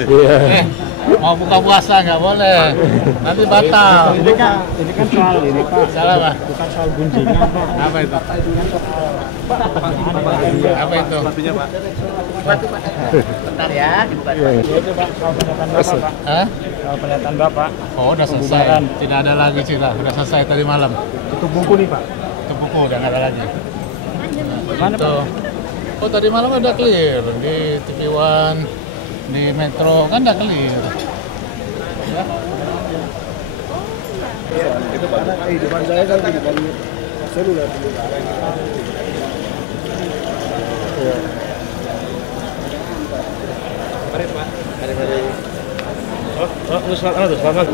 Eh, mau buka puasa nggak boleh, nanti batal. Ini kan soal ini Pak. Salah Pak. Bukan soal gunjingan Pak. Apa itu? Apa itu? Batunya Pak. Bentar ya, dibuka. Itu Pak, soal pernyataan Bapak Pak. Hah? Soal pernyataan Bapak. Oh, udah selesai. Tidak ada lagi sih lah. Udah selesai tadi malam. Itu buku nih Pak. Itu buku udah nggak ada lagi. Mana Itu. Oh, tadi malam udah clear di TV One, di Metro kan udah clear. Ya. Itu Pak. Depan saya kan di depan seluler. Mari Pak. Mari. Oh, selamat.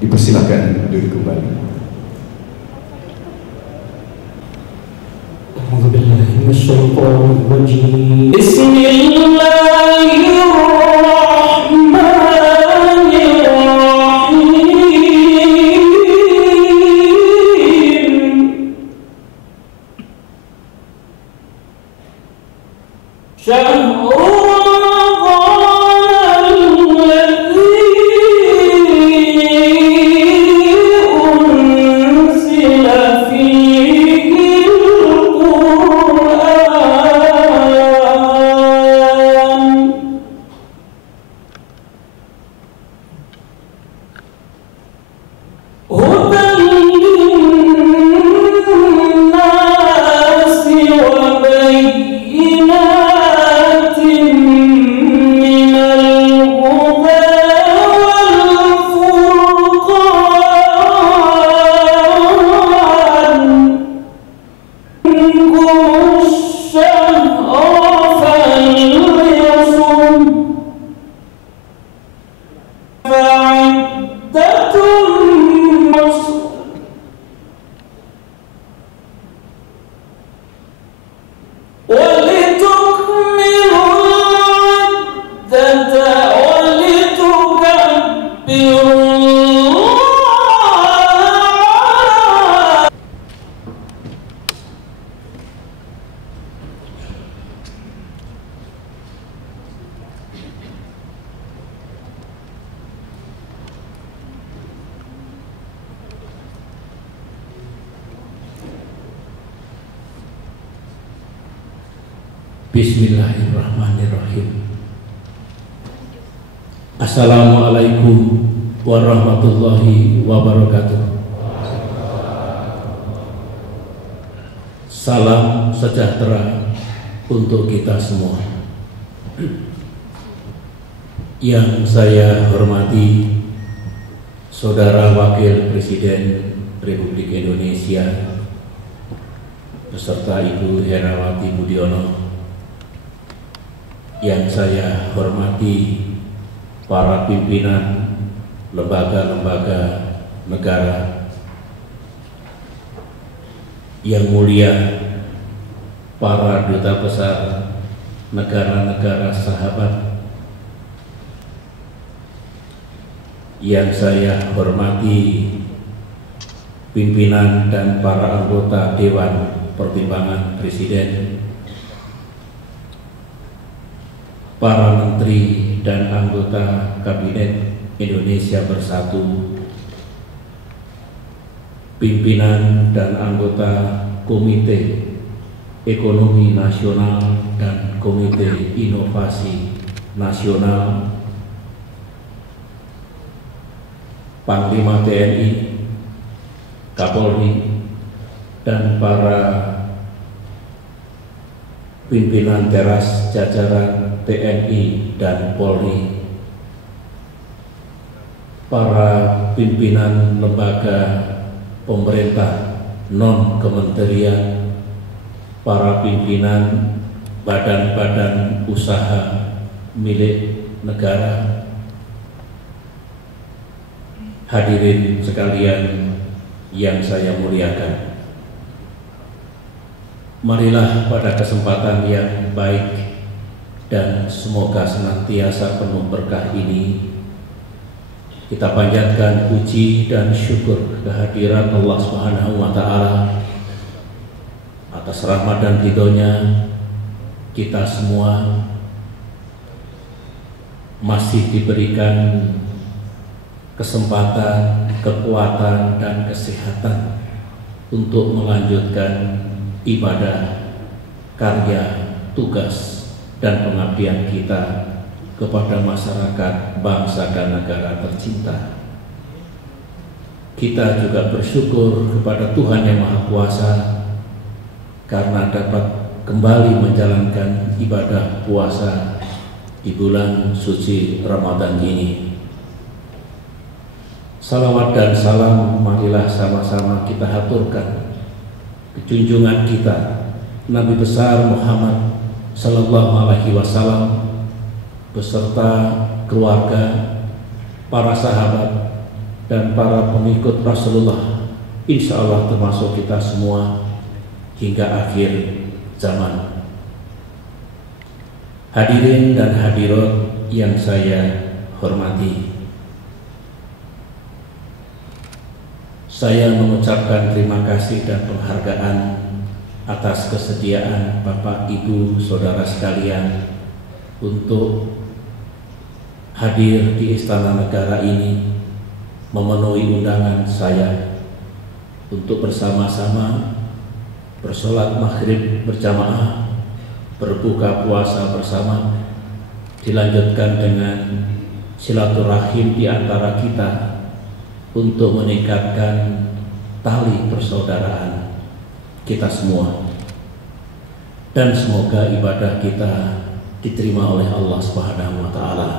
Dipersilakan duduk kembali. Bismillahirrahmanirrahim. Assalamualaikum warahmatullahi wabarakatuh. Salam sejahtera untuk kita semua. Yang saya hormati Saudara Wakil Presiden Republik Indonesia beserta Ibu Herawati Budiono, yang saya hormati para pimpinan lembaga-lembaga negara, yang mulia para duta besar negara-negara sahabat, yang saya hormati pimpinan dan para anggota Dewan Pertimbangan Presiden, para menteri dan anggota Kabinet Indonesia Bersatu, pimpinan dan anggota Komite Ekonomi Nasional dan Komite Inovasi Nasional, Panglima TNI, Kapolri, dan para pimpinan teras jajaran TNI dan Polri, para pimpinan lembaga pemerintah non-kementerian, para pimpinan badan-badan usaha milik negara, hadirin sekalian yang saya muliakan. Marilah pada kesempatan yang baik dan semoga senantiasa penuh berkah ini kita panjatkan puji dan syukur kehadiran Allah Subhanahu wa Ta'ala atas rahmat dan ridhonya kita semua masih diberikan kesempatan, kekuatan, dan kesehatan untuk melanjutkan ibadah, karya, tugas, dan pengabdian kita kepada masyarakat, bangsa, dan negara tercinta. Kita juga bersyukur kepada Tuhan Yang Maha Kuasa karena dapat kembali menjalankan ibadah puasa di bulan suci Ramadan ini. Salawat dan salam marilah sama-sama kita haturkan ke junjungan kita Nabi besar Muhammad sallallahu alaihi wasallam beserta keluarga, para sahabat, dan para pengikut Rasulullah, insya Allah termasuk kita semua hingga akhir zaman. Hadirin dan hadirat yang saya hormati, saya mengucapkan terima kasih dan penghargaan atas kesediaan Bapak, Ibu, Saudara sekalian untuk hadir di Istana Negara ini, memenuhi undangan saya untuk bersama-sama bersolat maghrib berjamaah, berbuka puasa bersama, dilanjutkan dengan silaturahim di antara kita untuk meningkatkan tali persaudaraan kita semua, dan semoga ibadah kita diterima oleh Allah Subhanahu wa Ta'ala.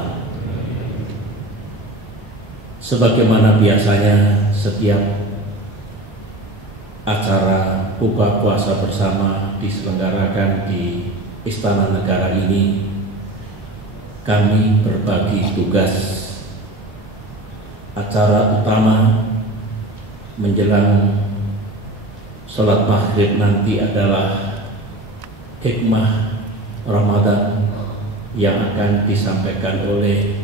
Sebagaimana biasanya setiap acara buka puasa bersama diselenggarakan di Istana Negara ini, kami berbagi tugas. Acara utama menjelang sholat maghrib nanti adalah hikmah Ramadan yang akan disampaikan oleh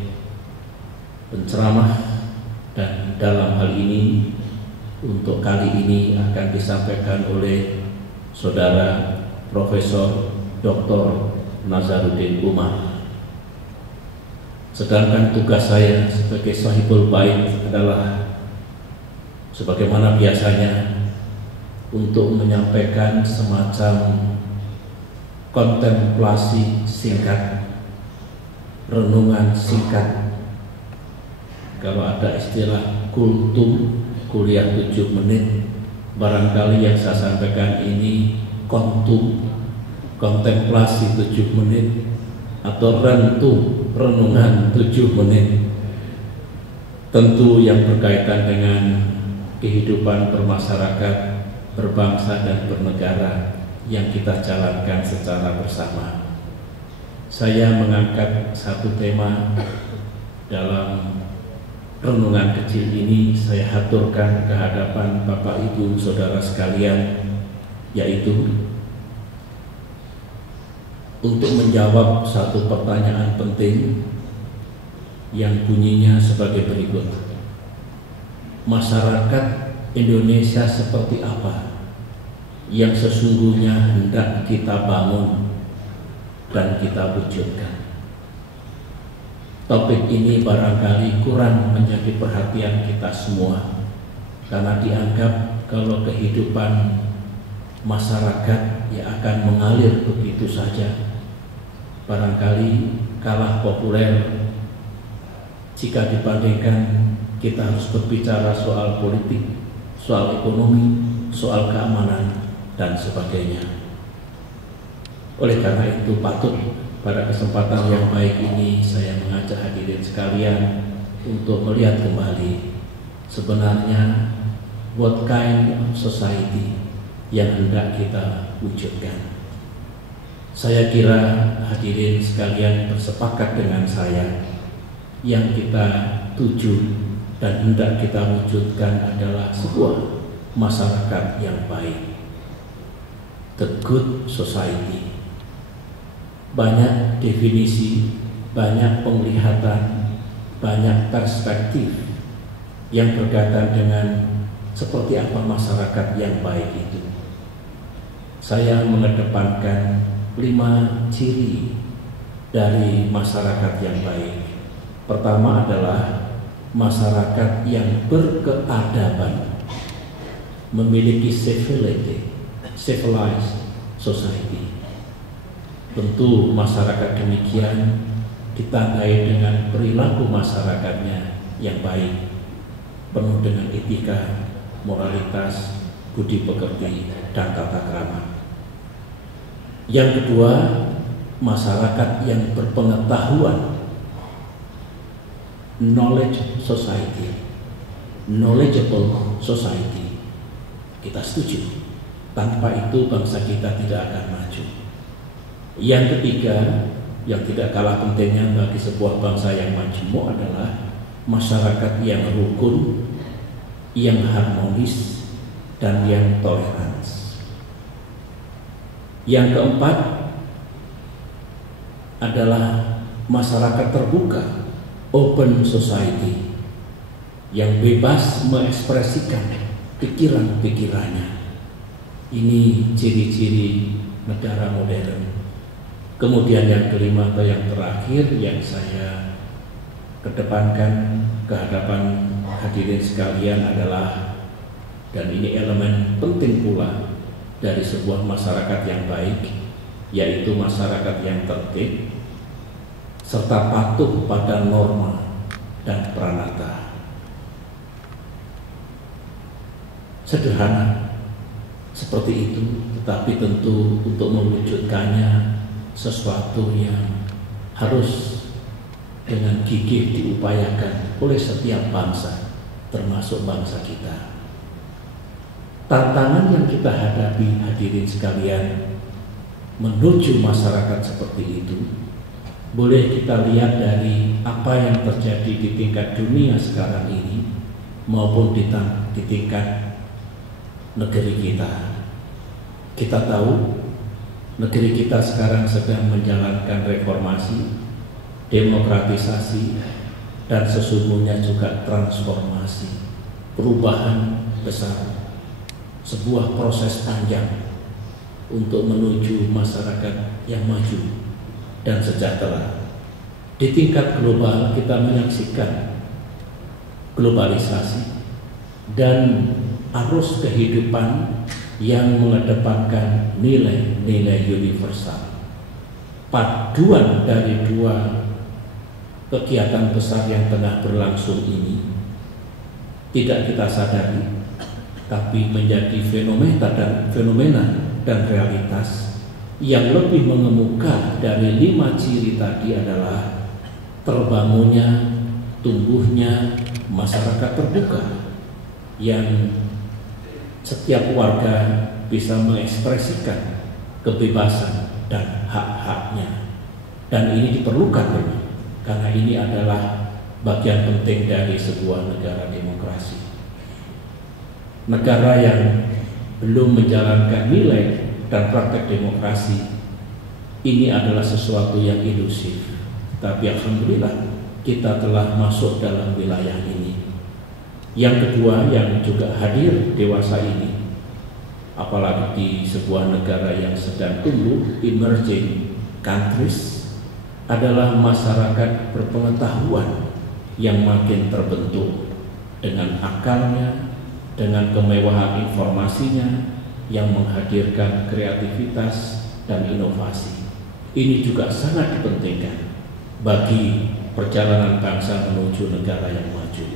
penceramah, dan dalam hal ini untuk kali ini akan disampaikan oleh Saudara Profesor Dr. Nazaruddin Umar. Sedangkan tugas saya sebagai sahibul bait adalah sebagaimana biasanya untuk menyampaikan semacam kontemplasi singkat, renungan singkat. Kalau ada istilah kultum, kuliah 7 menit, barangkali yang saya sampaikan ini kontum, kontemplasi 7 menit, atau rentu, renungan 7 menit. Tentu yang berkaitan dengan kehidupan bermasyarakat, berbangsa, dan bernegara yang kita jalankan secara bersama. Saya mengangkat satu tema dalam renungan kecil ini, saya haturkan ke hadapan Bapak, Ibu, Saudara sekalian, yaitu untuk menjawab satu pertanyaan penting yang bunyinya sebagai berikut. Masyarakat Indonesia seperti apa yang sesungguhnya hendak kita bangun dan kita wujudkan? Topik ini barangkali kurang menjadi perhatian kita semua, karena dianggap kalau kehidupan masyarakat ya akan mengalir begitu saja, barangkali kalah populer jika dibandingkan kita harus berbicara soal politik, soal ekonomi, soal keamanan, dan sebagainya. Oleh karena itu patut pada kesempatan yang baik ini saya mengajak hadirin sekalian untuk melihat kembali sebenarnya what kind of society yang hendak kita wujudkan. Saya kira hadirin sekalian bersepakat dengan saya, yang kita tuju dan hendak kita wujudkan adalah sebuah masyarakat yang baik, the good society. Banyak definisi, banyak penglihatan, banyak perspektif yang berkaitan dengan seperti apa masyarakat yang baik itu. Saya mengedepankan 5 ciri dari masyarakat yang baik. Pertama adalah masyarakat yang berkeadaban, memiliki civility, civilized society. Tentu masyarakat demikian ditandai dengan perilaku masyarakatnya yang baik, penuh dengan etika, moralitas, budi pekerti, dan tata krama. Yang kedua, masyarakat yang berpengetahuan, knowledge society, knowledgeable society. Kita setuju, tanpa itu bangsa kita tidak akan maju. Yang ketiga, yang tidak kalah pentingnya bagi sebuah bangsa yang majemuk adalah masyarakat yang rukun, yang harmonis, dan yang toleransi. Yang keempat adalah masyarakat terbuka, open society, yang bebas mengekspresikan pikiran-pikirannya. Ini ciri-ciri negara modern. Kemudian yang kelima atau yang terakhir yang saya kedepankan ke hadapan hadirin sekalian adalah, dan ini elemen penting pula dari sebuah masyarakat yang baik, yaitu masyarakat yang tertib serta patuh pada norma dan pranata. Sederhana seperti itu, tetapi tentu untuk mewujudkannya sesuatu yang harus dengan gigih diupayakan oleh setiap bangsa, termasuk bangsa kita. Tantangan yang kita hadapi hadirin sekalian menuju masyarakat seperti itu boleh kita lihat dari apa yang terjadi di tingkat dunia sekarang ini maupun di tingkat negeri kita. Kita tahu negeri kita sekarang sedang menjalankan reformasi, demokratisasi, dan sesungguhnya juga transformasi, perubahan besar. Sebuah proses panjang untuk menuju masyarakat yang maju dan sejahtera. Di tingkat global kita menyaksikan globalisasi dan arus kehidupan yang mengedepankan nilai-nilai universal. Paduan dari dua kegiatan besar yang tengah berlangsung ini tidak kita sadari, tapi menjadi fenomena dan realitas yang lebih mengemuka dari 5 ciri tadi adalah terbangunnya, tumbuhnya masyarakat terbuka yang setiap warga bisa mengekspresikan kebebasan dan hak-haknya. Dan ini diperlukan memang, karena ini adalah bagian penting dari sebuah negara demokrasi. Negara yang belum menjalankan nilai dan praktek demokrasi ini adalah sesuatu yang ilusif. Tapi alhamdulillah kita telah masuk dalam wilayah ini. Yang kedua yang juga hadir dewasa ini, apalagi di sebuah negara yang sedang tumbuh, emerging countries, adalah masyarakat berpengetahuan yang makin terbentuk dengan akalnya, dengan kemewahan informasinya yang menghadirkan kreativitas dan inovasi. Ini juga sangat dipentingkan bagi perjalanan bangsa menuju negara yang maju.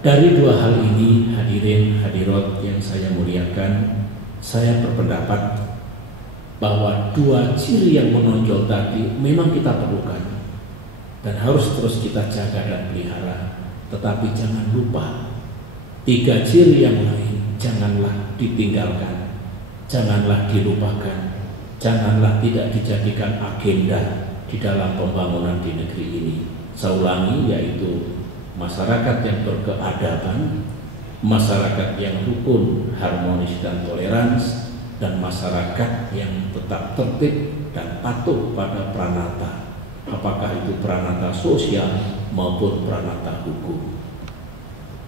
Dari dua hal ini, hadirin hadirat yang saya muliakan, saya berpendapat bahwa dua ciri yang menonjol tadi memang kita perlukan dan harus terus kita jaga dan pelihara. Tetapi jangan lupa, tiga ciri yang lain janganlah ditinggalkan, janganlah dilupakan, janganlah tidak dijadikan agenda di dalam pembangunan di negeri ini. Saya ulangi, yaitu masyarakat yang berkeadaban, masyarakat yang rukun, harmonis dan toleransi, dan masyarakat yang tetap tertib dan patuh pada pranata, apakah itu pranata sosial maupun pranata hukum.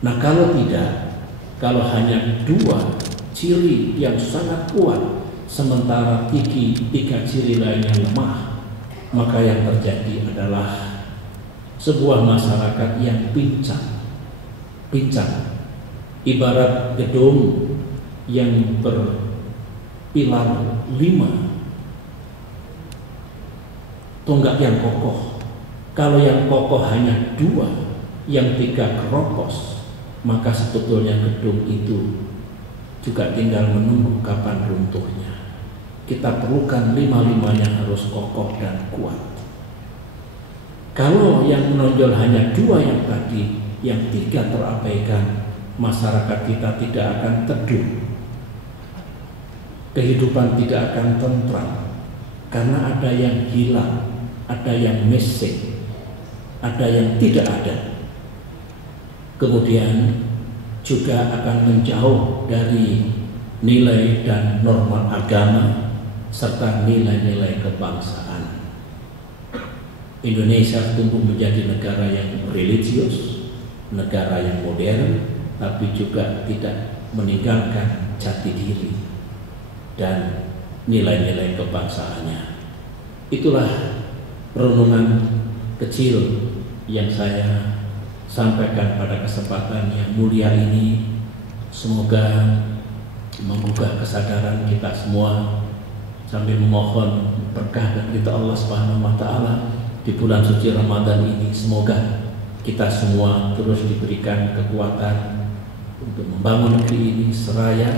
Nah, kalau tidak, kalau hanya dua ciri yang sangat kuat sementara tiga ciri lainnya lemah, maka yang terjadi adalah sebuah masyarakat yang pincang, ibarat gedung yang berpilar 5, tonggak yang kokoh. Kalau yang kokoh hanya 2, yang 3 keropos, maka sebetulnya gedung itu juga tinggal menunggu kapan runtuhnya. Kita perlukan 5-5-nya harus kokoh dan kuat. Kalau yang menonjol hanya 2 yang tadi, yang 3 terabaikan, masyarakat kita tidak akan teduh, kehidupan tidak akan tentram, karena ada yang hilang, ada yang missing, ada yang tidak ada. Kemudian juga akan menjauh dari nilai dan norma agama serta nilai-nilai kebangsaan. Indonesia tumbuh menjadi negara yang religius, negara yang modern, tapi juga tidak meninggalkan jati diri dan nilai-nilai kebangsaannya. Itulah renungan kecil yang saya sampaikan pada kesempatan yang mulia ini. Semoga menggugah kesadaran kita semua sambil memohon berkah dan ridha Allah Subhanahu wa taala di bulan suci Ramadan ini. Semoga kita semua terus diberikan kekuatan untuk membangun negeri ini seraya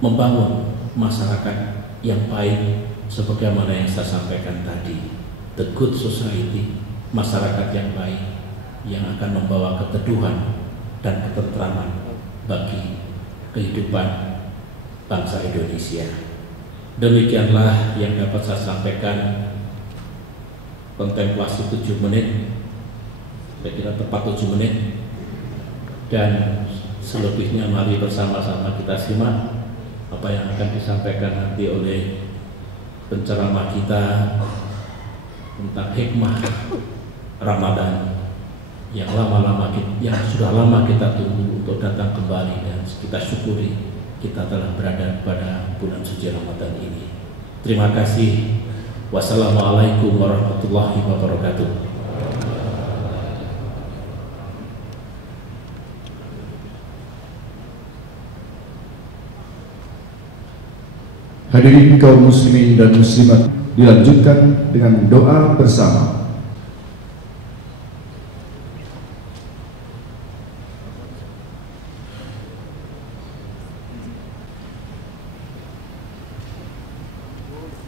membangun masyarakat yang baik sebagaimana yang saya sampaikan tadi. The good society, masyarakat yang baik yang akan membawa keteduhan dan ketentraman bagi kehidupan bangsa Indonesia. Demikianlah yang dapat saya sampaikan. Kontemplasi 7 menit, saya kira tepat 7 menit, dan selebihnya mari bersama-sama kita simak apa yang akan disampaikan nanti oleh penceramah kita tentang hikmah Ramadan yang sudah lama kita tunggu untuk datang kembali, dan kita syukuri kita telah berada pada bulan suci Ramadan ini. Terima kasih. Wassalamualaikum warahmatullahi wabarakatuh. Hadirin kaum muslimin dan muslimat, dilanjutkan dengan doa bersama.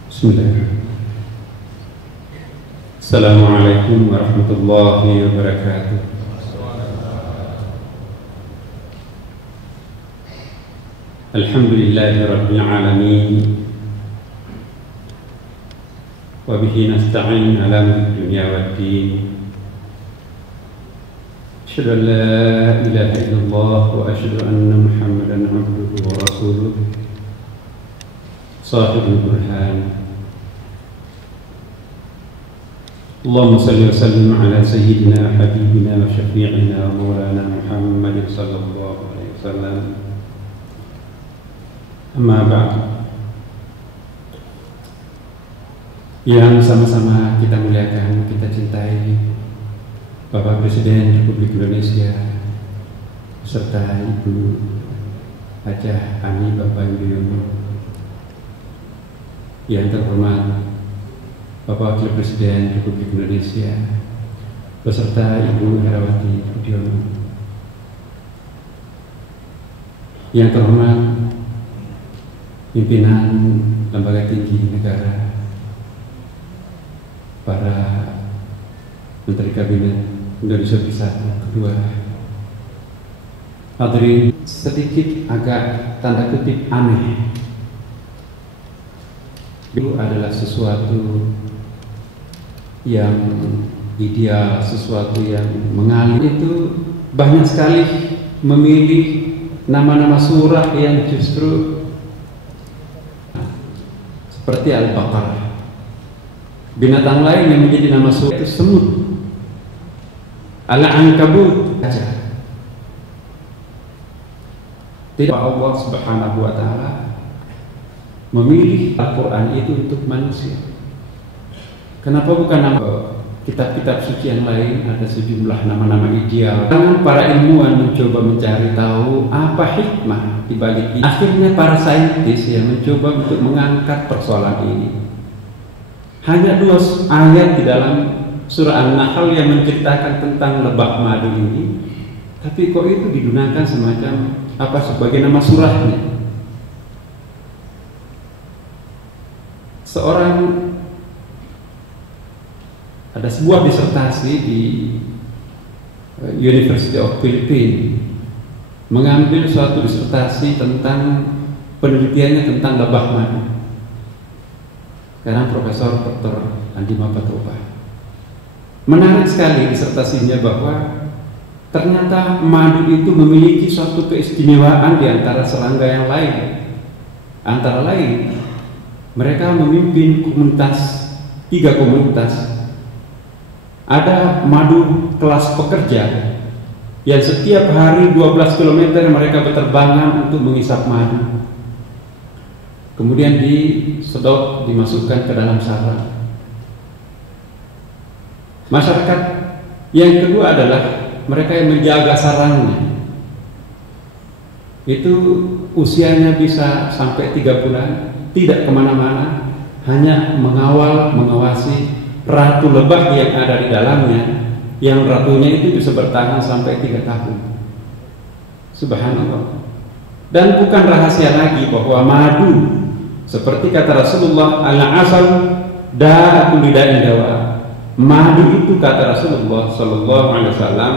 Bismillahirrahmanirrahim. Assalamualaikum warahmatullahi wabarakatuh. Alhamdulillahi rabbil alamin, wa bihi nasta'in ala umuri dunya waddin. Asyhadu an la ilaha illallah wa asyhadu anna Muhammadan abduhu wa rasuluh sahibul burhan. Allahumma salli wa sallim ala sayyidina habibina wa syafi'ina wa maulana Muhammad sallallahu alaihi wasallam. Amma ba'd. Yang sama-sama kita muliakan, kita cintai Bapak Presiden Republik Indonesia serta Ibu Hajah Ani Bapak Yudhoyono, yang terhormat Bapak Wakil Presiden Republik Indonesia beserta Ibu Herawati Budiono, yang terhormat pimpinan lembaga tinggi negara, para Menteri Kabinet Indonesia Bersatu kedua, hadirin, sedikit agak tanda kutip aneh. Itu adalah sesuatu yang ideal, sesuatu yang mengalir. Itu banyak sekali memilih nama-nama surah yang justru seperti Al-Baqarah. Binatang lain yang menjadi nama surah itu semut, Al-Ankabut aja. Tidak, Allah Subhanahu wa Ta'ala memilih Al-Quran itu untuk manusia. Kenapa bukan nama kitab-kitab suci yang lain? Ada sejumlah nama-nama ideal. Para ilmuwan mencoba mencari tahu apa hikmah di balik ini. Akhirnya para saintis yang mencoba untuk mengangkat persoalan ini. Hanya 2 ayat di dalam surah An-Nahl yang menceritakan tentang lebah madu ini, tapi kok itu digunakan semacam sebagai nama surahnya. Ada sebuah disertasi di University of Philippines mengambil suatu disertasi tentang penelitiannya tentang lebah madu. Sekarang Profesor Dr. Andi Mapatoba. Menarik sekali disertasinya bahwa ternyata madu itu memiliki suatu keistimewaan di antara serangga yang lain. Antara lain, mereka memimpin komunitas, 3 komunitas. Ada madu kelas pekerja yang setiap hari 12 km mereka berterbangan untuk mengisap madu. Kemudian disedot, dimasukkan ke dalam sarang. Masyarakat yang kedua adalah mereka yang menjaga sarangnya. Itu usianya bisa sampai 3 bulan, tidak kemana-mana, hanya mengawasi ratu lebah yang ada di dalamnya, yang ratunya itu bisa bertahan sampai 3 tahun. Subhanallah. Dan bukan rahasia lagi bahwa madu, seperti kata Rasulullah, al-asal da'atul lida'in dawa. Madu itu kata Rasulullah Sallallahu Alaihi Wasallam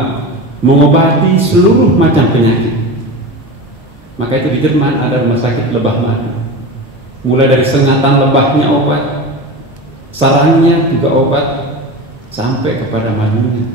mengobati seluruh macam penyakit. Maka itu di Jerman ada rumah sakit lebah madu. Mulai dari sengatan lebahnya obat, sarangnya juga obat, sampai kepada madunya.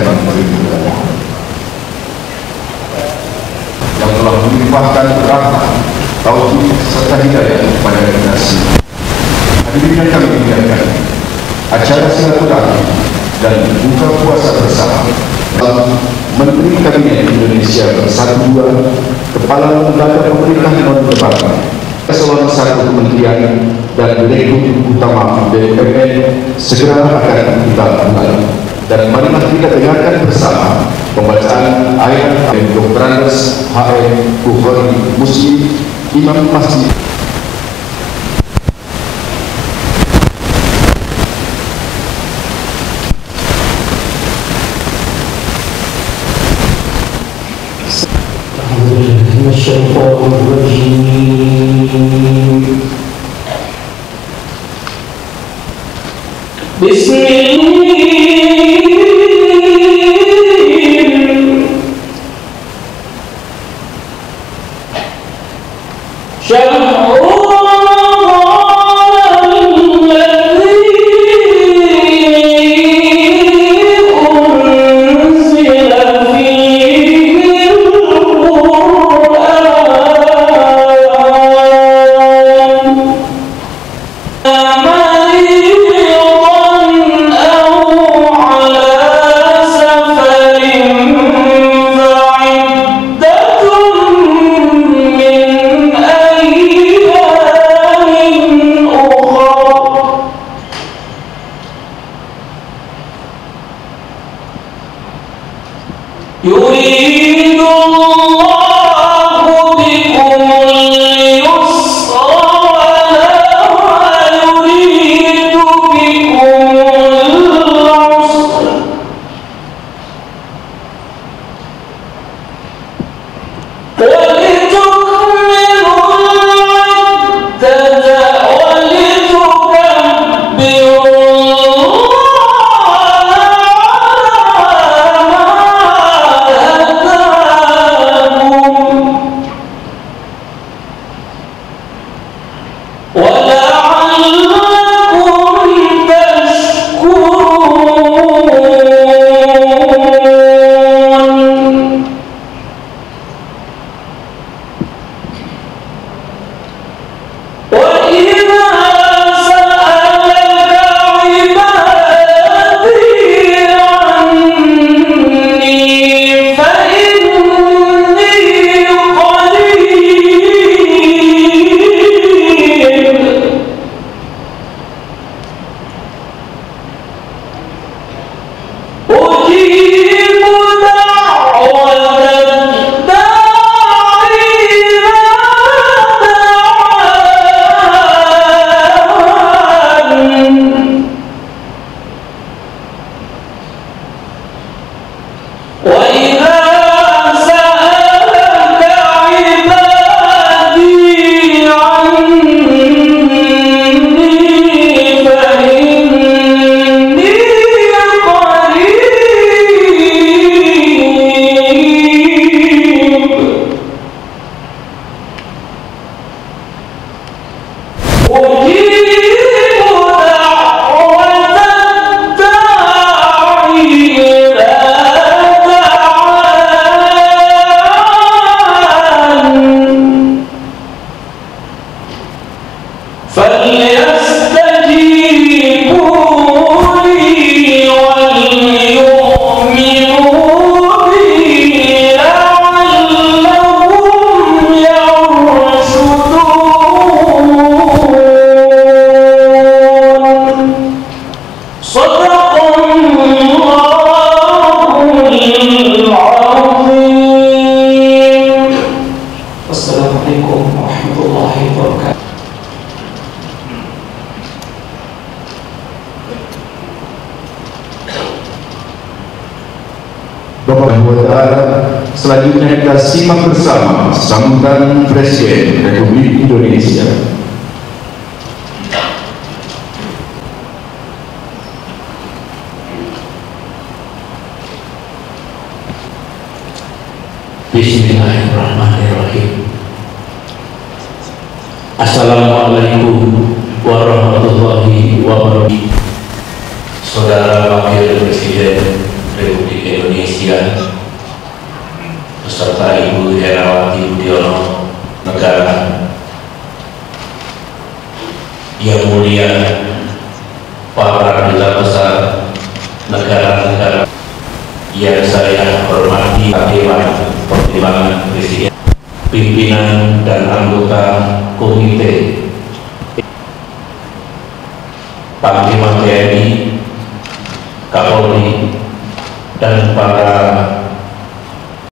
dan perlindungan, yang telah melimpahkan rahmat, taufik serta hidayah kepada kita semua. Hadirin yang kami muliakan, acara silaturahmi dan buka puasa bersama Menteri Kabinet Indonesia Bersatu 2, Kepala Lembaga Pemerintah Non-Lembaga, Eselon 1 Kementerian dan Direktur Utama BUMN segera akan kita mulai. Dan marilah kita dengarkan bersama pembacaan ayat Dr. Andes H.M. Bukhari Muslim, Imam Masjid. Selanjutnya kita simak bersama sambutan Presiden Republik Indonesia. Bismillahirrahmanirrahim. Assalamualaikum warahmatullahi wabarakatuh. Saudara Wakil Presiden Republik mulia para duta besar negara-negara yang saya hormati, Dewan Pertimbangan Presiden, pimpinan dan anggota komite, Panglima TNI, Kapolri, dan para